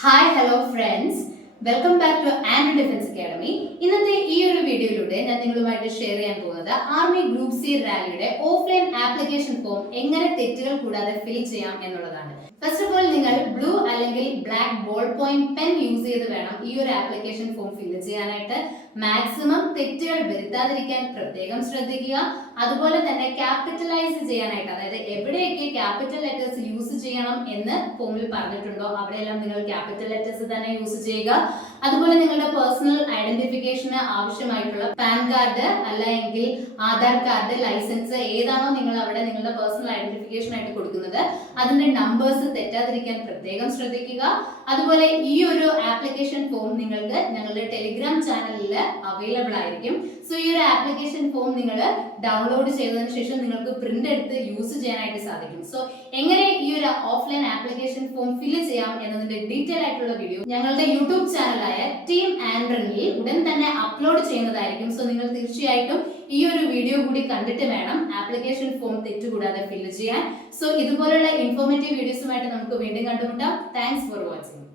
Hi hello friends welcome back to and defence academy ഇന്നത്തെ ഈ ഒരു വീഡിയോയിലൂടെ ഞാൻ നിങ്ങളുമായിട്ട് ഷെയർ ചെയ്യാൻ പോകുന്നത് ആർമി ഗ്രൂപ്പ് സി റാലിയുടെ ഓഫ്ലൈൻ ആപ്ലിക്കേഷൻ ഫോം എങ്ങനെ തെറ്റുകൾ കൂടാതെ ഫിൽ ചെയ്യാം എന്നുള്ളതാണ്. ഫസ്റ്റ് ഓഫ് ഓൾ നിങ്ങൾ blue black ball point pen use ചെയ്ത് വേണം ഈ ഒരു ആപ്ലിക്കേഷൻ ഫോം ഫില്ല് ചെയ്യാനായിട്ട്. മാക്സിമം തെറ്റുകൾ വരുത്താതിരിക്കാൻ പ്രത്യേകം ശ്രദ്ധിക്കുക. അതുപോലെ തന്നെ ക്യാപിറ്റലൈസ് ചെയ്യാനായിട്ട് അതായത് എവിടെയൊക്കെ ക്യാപിറ്റൽ ലെറ്റേഴ്സ് യൂസ് ചെയ്യണം എന്ന് ഫോമിൽ പറഞ്ഞിട്ടുണ്ടോ അവിടെയെല്ലാം നിങ്ങൾ ക്യാപിറ്റൽ ലെറ്റേഴ്സ് തന്നെ യൂസ് ചെയ്യുക. അതുപോലെ നിങ്ങളുടെ പേഴ്സണൽ പാൻ കാർഡ് അല്ല എങ്കിൽ ആധാർ കാർഡ് ലൈസൻസ് ഏതാണോ നിങ്ങൾ അവിടെ നിങ്ങളുടെ പേഴ്സണൽ ഐഡന്റിഫിക്കേഷൻ ആയിട്ട് കൊടുക്കുന്നത്. അതിന്റെ നമ്പേഴ്സ് തെറ്റാതിരിക്കാൻ പ്രത്യേകം ശ്രദ്ധിക്കുക. അതുപോലെ ഈ ഒരു ആപ്ലിക്കേഷൻ ഫോം നിങ്ങൾക്ക് ഞങ്ങളുടെ ടെലിഗ്രാം ചാനലിൽ അവൈലബിൾ ആയിരിക്കും. സോ ഈ ഒരു ആപ്ലിക്കേഷൻ ഫോം നിങ്ങൾ ഡൗൺലോഡ് ചെയ്തതിന് ശേഷം നിങ്ങൾക്ക് പ്രിന്റ് എടുത്ത് യൂസ് ചെയ്യാനായിട്ട് സാധിക്കും. സോ എങ്ങനെ ഈ ഒരു ഓഫ്ലൈൻ ആപ്ലിക്കേഷൻ ഫോം ഫില്ല് ചെയ്യാം എന്നതിന്റെ ഡീറ്റെയിൽ ആയിട്ടുള്ള വീഡിയോ ഞങ്ങളുടെ യൂട്യൂബ് ചാനലായ ടീം ആൻഡ്രനിൽ ഉടൻ തന്നെ അപ്ലോഡ് ചെയ്യുന്നതായിരിക്കും സോ നിങ്ങൾ തീർച്ചയായിട്ടും ഈ ഒരു വീഡിയോ കൂടി കണ്ടിട്ട് വേണം ആപ്ലിക്കേഷൻ ഫോം തെറ്റുകൂടാതെ ഫില്ല് ചെയ്യാൻ. സോ ഇതുപോലുള്ള ഇൻഫോർമേറ്റീവ് വീഡിയോസുമായിട്ട് നമുക്ക് വീണ്ടും കണ്ടുമുട്ടാം. Thanks for watching